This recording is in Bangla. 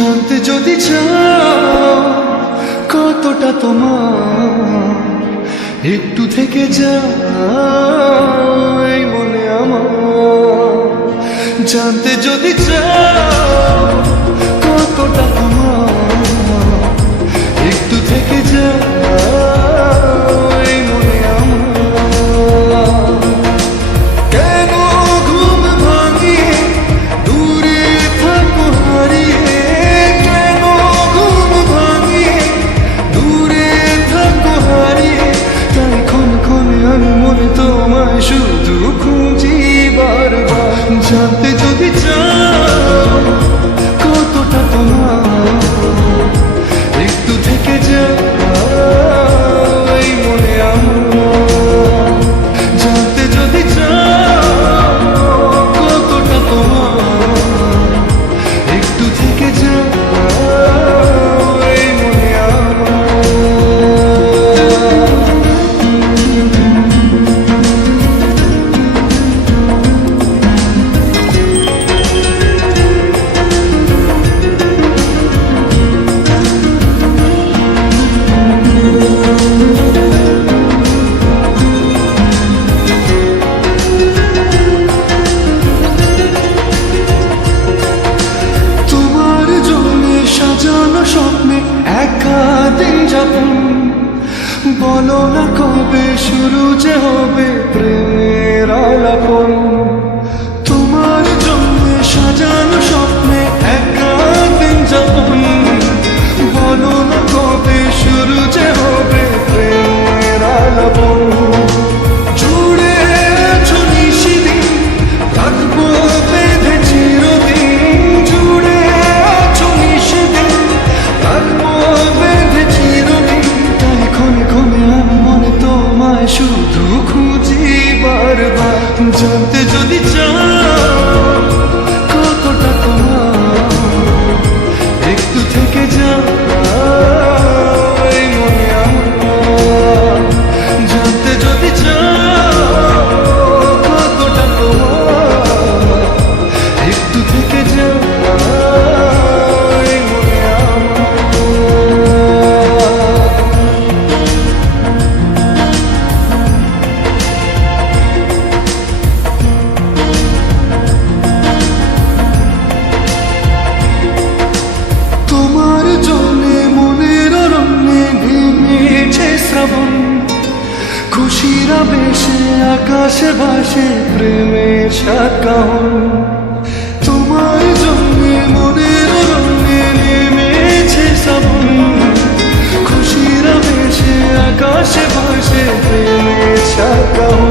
জানতে যদি চাও কতটা তোমার, একটু থেকে যাও এই মনে আমার। জানতে যদি চাও কতটা তোমার, একটু থেকে যাও এই মনে আমার। কেন ঘুম ভাঙিয়ে দূরে থাকো হারিয়ে, কেন ঘুম ভাঙিয়ে দূরে থাকো হারিয়ে, তাই ক্ষণে ক্ষণে আমি মনে তোমায় শুধু খুঁজি বারবার। জানতে যদি চাও কতটা তোমার, একটু থেকে যাও এই মনে আমার। জানতে যদি চাও কতটা তোমার, একটু থেকে যাও এই মনে আমার। স্বপ্নে একা দিন যাপন, বলো না কবে শুরু যে হবে প্রেমের আলাপন। তোমার জন্য সাজানো স্বপ্নে একা দিন যাপন, বলো না কবে শুরু যে হবে প্রেমের আলাপন। জুড়ে আছো নিশিদিন, থাকবো বেঁধে চিরদিন। জুড়ে আছো নিশিদিন, থাকবো বেঁধে চিরদিন, তাই ক্ষণে ক্ষণে আমি মনে তোমায় শুধু খুঁজি বারবার। জানতে যদি চাও কতটা তোমার, একটু থেকে যাও এই মনে আমার। জানতে যদি চাও কতটা তোমার, একটু থেকে যাও এই মনে আমার। তোমার জন্যে মনের অরণ্যে নেমেছে শ্রাবণ, খুশির আবেশে আকাশে ভাসে প্রেমের সাতকাহন। তোমার জন্যে মনের অরণ্যে নেমেছে শ্রাবণ, খুশির আবেশে আকাশে ভাসে প্রেমের সাতকাহন।